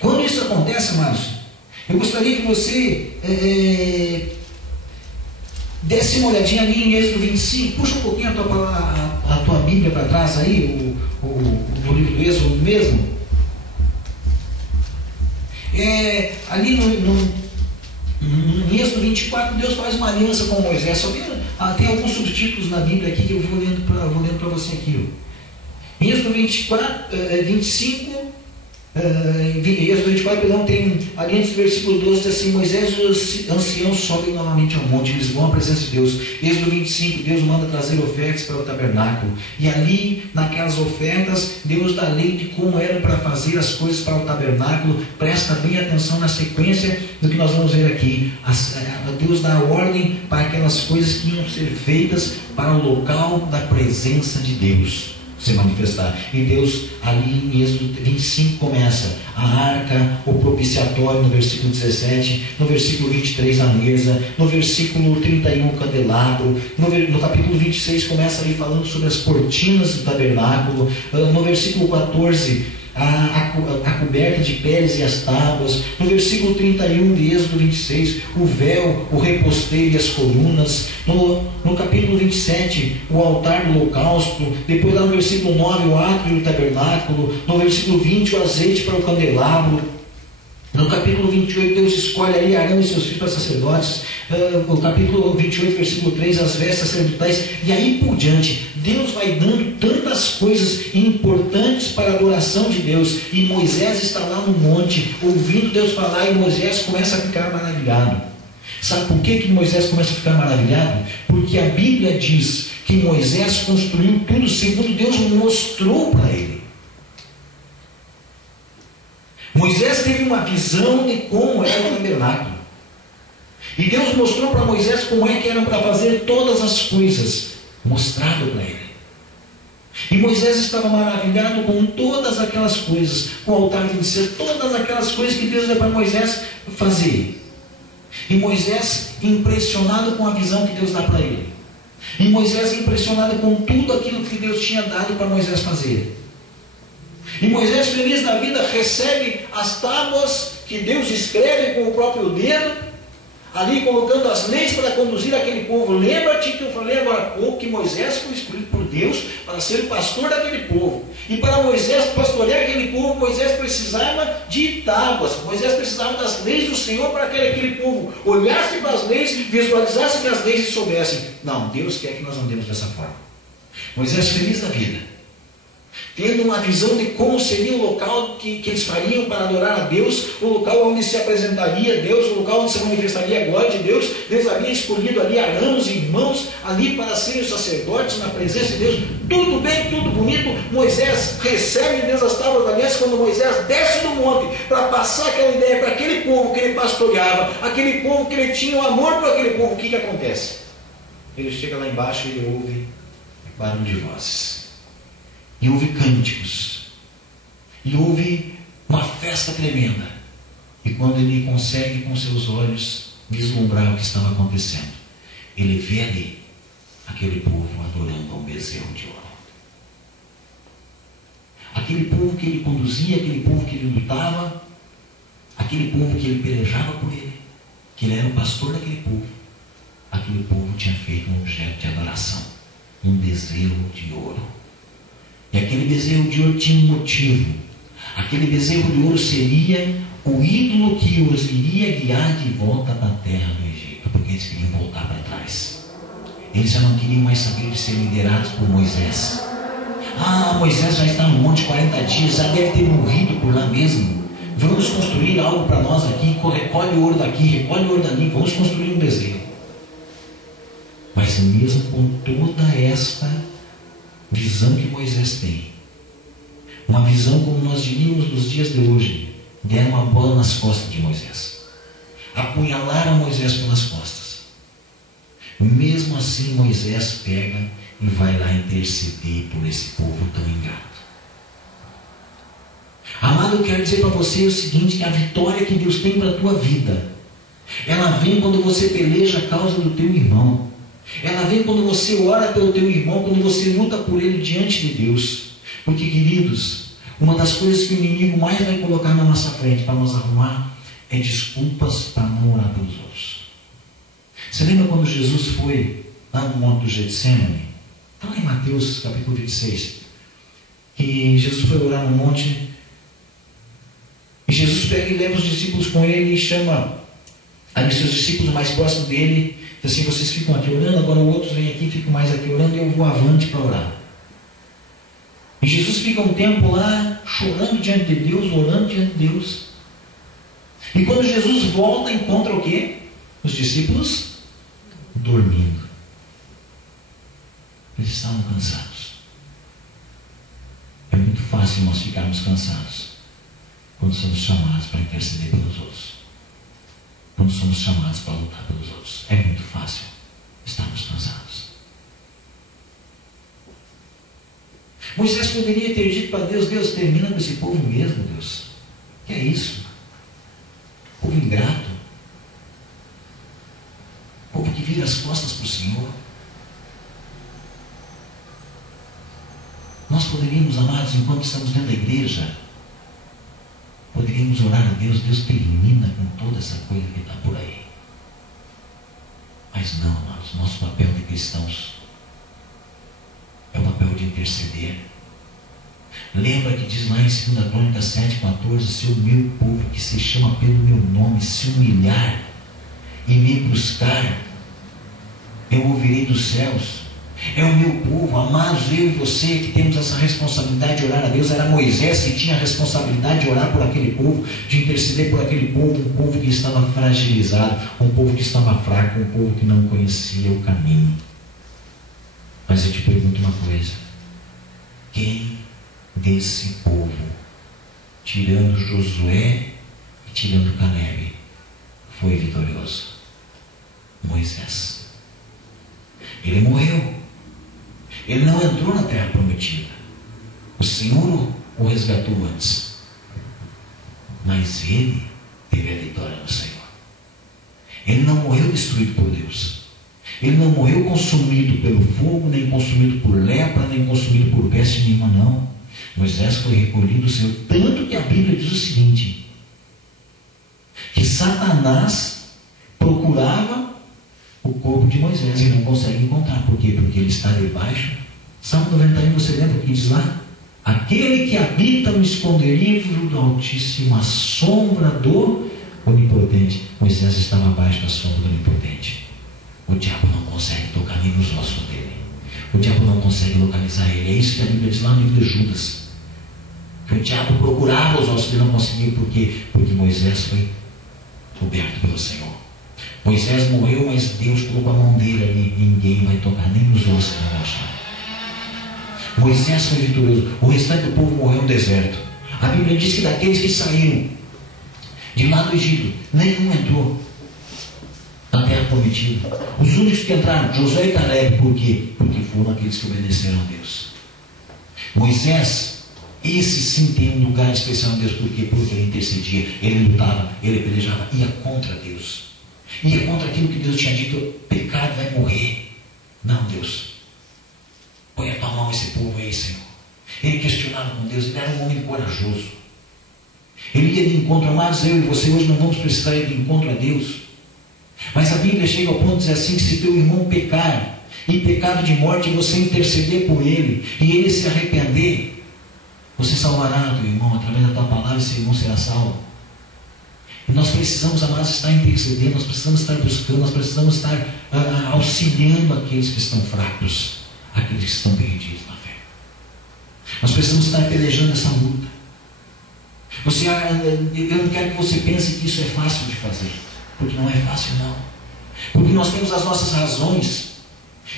Quando isso acontece, amados, eu gostaria que você desse uma olhadinha ali em Êxodo 25. Puxa um pouquinho a tua Bíblia para trás aí, no livro do Êxodo mesmo. Ali em Êxodo 24, Deus faz uma aliança com Moisés. Só tem alguns subtítulos na Bíblia aqui que eu vou lendo para você aqui. Em Êxodo 25, Êxodo 24, perdão, tem ali antes do versículo 12, diz assim: Moisés e os anciãos sobem novamente ao monte, eles vão à presença de Deus. Êxodo 25, Deus manda trazer ofertas para o tabernáculo, e ali naquelas ofertas Deus dá a lei de como eram para fazer as coisas para o tabernáculo. Presta bem atenção na sequência do que nós vamos ver aqui. Deus dá a ordem para aquelas coisas que iam ser feitas para o local da presença de Deus se manifestar. E Deus, ali em Êxodo 25, começa a arca, o propiciatório, no versículo 17, no versículo 23, a mesa, no versículo 31, o candelabro, no capítulo 26, começa ali falando sobre as cortinas do tabernáculo, no versículo 14, a coberta de peles e as tábuas, no versículo 31 de Êxodo 26, o véu, o reposteiro e as colunas, no capítulo 27, o altar do holocausto, depois lá no versículo 9, o átrio do tabernáculo, no versículo 20, o azeite para o candelabro, no capítulo 28, Deus escolhe ali Arão e seus filhos para sacerdotes, no capítulo 28, versículo 3, as vestes sacerdotais, e aí por diante. Deus vai dando tantas coisas importantes para a adoração de Deus, e Moisés está lá no monte, ouvindo Deus falar, e Moisés começa a ficar maravilhado. Sabe por que Moisés começa a ficar maravilhado? Porque a Bíblia diz que Moisés construiu tudo segundo Deus mostrou para ele. Moisés teve uma visão de como era o tabernáculo, e Deus mostrou para Moisés como é que eram para fazer todas as coisas, mostrado para ele. E Moisés estava maravilhado com todas aquelas coisas, com o altar de incenso, todas aquelas coisas que Deus deu para Moisés fazer. E Moisés impressionado com a visão que Deus dá para ele. E Moisés impressionado com tudo aquilo que Deus tinha dado para Moisés fazer. E Moisés, feliz da vida, recebe as tábuas que Deus escreve com o próprio dedo, ali colocando as leis para conduzir aquele povo. Lembra-te que eu falei agora há pouco que Moisés foi escolhido por Deus para ser o pastor daquele povo. E para Moisés pastorear aquele povo, Moisés precisava de tábuas. Moisés precisava das leis do Senhor para que aquele povo olhasse para as leis, visualizasse que as leis e soubessem. Não, Deus quer que nós andemos dessa forma. Moisés, feliz da vida, tendo uma visão de como seria o local que eles fariam para adorar a Deus, o local onde se apresentaria Deus, o local onde se manifestaria a glória de Deus. Deus havia escolhido ali Arão, os irmãos, ali para serem os sacerdotes na presença de Deus. Tudo bem, tudo bonito. Moisés recebe de Deus as tábuas da aliança. Quando Moisés desce do monte para passar aquela ideia para aquele povo que ele pastoreava, aquele povo que ele tinha o amor por aquele povo, o que acontece? Ele chega lá embaixo e ele ouve barulho de vozes, e houve cânticos, e houve uma festa tremenda. E quando ele consegue com seus olhos vislumbrar o que estava acontecendo, ele vê ali aquele povo adorando ao bezerro de ouro. Aquele povo que ele conduzia, aquele povo que ele lutava, aquele povo que ele pelejava por ele, que ele era o pastor daquele povo. Aquele povo tinha feito um objeto de adoração, um bezerro de ouro. E aquele bezerro de ouro tinha um motivo. Aquele bezerro de ouro seria o ídolo que os iria guiar de volta para a terra do Egito, porque eles queriam voltar para trás. Eles já não queriam mais saber de ser liderados por Moisés. Moisés já está no monte 40 dias, já deve ter morrido por lá mesmo. Vamos construir algo para nós aqui, recolhe o ouro daqui, recolhe o ouro dali, vamos construir um bezerro. Mas mesmo com toda esta visão que Moisés tem, uma visão como nós diríamos nos dias de hoje, deram uma bola nas costas de Moisés, apunhalaram Moisés pelas costas. Mesmo assim Moisés pega e vai lá interceder por esse povo tão ingrato. Amado, eu quero dizer para você o seguinte, que a vitória que Deus tem para a tua vida, ela vem quando você peleja a causa do teu irmão. Ela vem quando você ora pelo teu irmão, quando você luta por ele diante de Deus. Porque, queridos, uma das coisas que o inimigo mais vai colocar na nossa frente para nos arrumar é desculpas para não orar pelos outros. Você lembra quando Jesus foi lá no Monte do Getsemane? Está lá em Mateus capítulo 26. Que Jesus foi orar no monte. E Jesus pega e leva os discípulos com ele e chama ali seus discípulos mais próximos dele. Diz assim: vocês ficam aqui orando, agora outros vêm aqui, ficam mais aqui orando, e eu vou avante para orar. E Jesus fica um tempo lá, chorando diante de Deus, orando diante de Deus. E quando Jesus volta, encontra o quê? Os discípulos dormindo. Eles estavam cansados. É muito fácil nós ficarmos cansados quando somos chamados para interceder pelos outros, quando somos chamados para lutar pelos outros. É muito fácil estarmos cansados. Moisés poderia ter dito para Deus: Deus, termina com esse povo mesmo, Deus. Que é isso? Povo ingrato. Povo que vira as costas para o Senhor. Nós poderíamos, amados, enquanto estamos dentro da igreja, poderíamos orar a Deus: Deus, termina com toda essa coisa que está por aí. Mas não, amados, nosso papel de cristãos é o papel de interceder. Lembra que diz lá em 2 Crônicas 7,14: se o meu povo, que se chama pelo meu nome, se humilhar e me buscar, eu ouvirei dos céus. É o meu povo, amados, eu e você que temos essa responsabilidade de orar a Deus. Era Moisés que tinha a responsabilidade de orar por aquele povo, de interceder por aquele povo, um povo que estava fragilizado, um povo que estava fraco, um povo que não conhecia o caminho. Mas eu te pergunto uma coisa: quem desse povo, tirando Josué e tirando Caleb, foi vitorioso? Moisés. Ele morreu. Ele não entrou na terra prometida. O Senhor o resgatou antes. Mas ele teve a vitória no Senhor. Ele não morreu destruído por Deus. Ele não morreu consumido pelo fogo, nem consumido por lepra, nem consumido por peste nenhuma, não. Moisés foi recolhido do Senhor. Tanto que a Bíblia diz o seguinte: que Satanás procurava o corpo de Moisés e não consegue encontrar. Por quê? Porque ele está debaixo. Salmo 91, você lembra o que diz lá? Aquele que habita no esconderijo do Altíssimo, a sombra do Onipotente. Moisés estava abaixo da sombra do Onipotente. O diabo não consegue tocar nem nos ossos dele. O diabo não consegue localizar ele. É isso que a Bíblia diz lá no livro de Judas. Que o diabo procurava os ossos dele, não conseguiu. Por quê? Porque Moisés foi coberto pelo Senhor. Moisés morreu, mas Deus colocou a mão dele ali. Ninguém vai tocar, nem nos ossos não vai achar. Moisés foi vitorioso. O restante do povo morreu no deserto. A Bíblia diz que daqueles que saíram de lá do Egito, nenhum entrou na terra prometida. Os únicos que entraram, Josué e Caleb. Por quê? Porque foram aqueles que obedeceram a Deus. Moisés, esse sim tem um lugar especial em Deus. Por quê? Porque ele intercedia, ele lutava, ele pelejava, ia contra Deus. Ia contra aquilo que Deus tinha dito: pecado, vai morrer. Não, Deus, põe a tua mão esse povo aí, Senhor. Ele questionava com Deus, ele era um homem corajoso. Ele ia de encontro. Amados, eu e você hoje não vamos precisar ir de encontro a Deus. Mas a Bíblia chega ao ponto de dizer assim: que se teu irmão pecar, e pecado de morte, você interceder por ele, e ele se arrepender, você salvará teu irmão através da tua palavra, e seu irmão será salvo. E nós precisamos, amados, estar intercedendo, nós precisamos estar buscando, nós precisamos estar auxiliando aqueles que estão fracos, aqueles que estão perdidos na fé. Nós precisamos estar pelejando essa luta. Eu não quero que você pense que isso é fácil de fazer, porque não é fácil, não. Porque nós temos as nossas razões,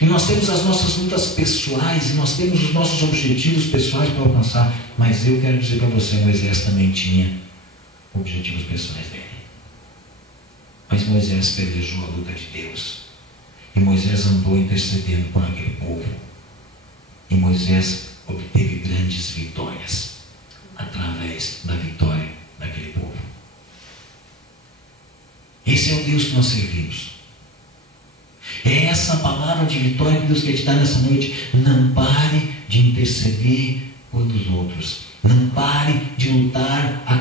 e nós temos as nossas lutas pessoais, e nós temos os nossos objetivos pessoais para alcançar. Mas eu quero dizer para você: Moisés também tinha objetivos pessoais dele. Mas Moisés pelejou a luta de Deus. E Moisés andou intercedendo por aquele povo. E Moisés obteve grandes vitórias através da vitória daquele povo. Esse é o Deus que nós servimos. É essa palavra de vitória que Deus quer te dar nessa noite. Não pare de interceder por os outros. Não pare de lutar a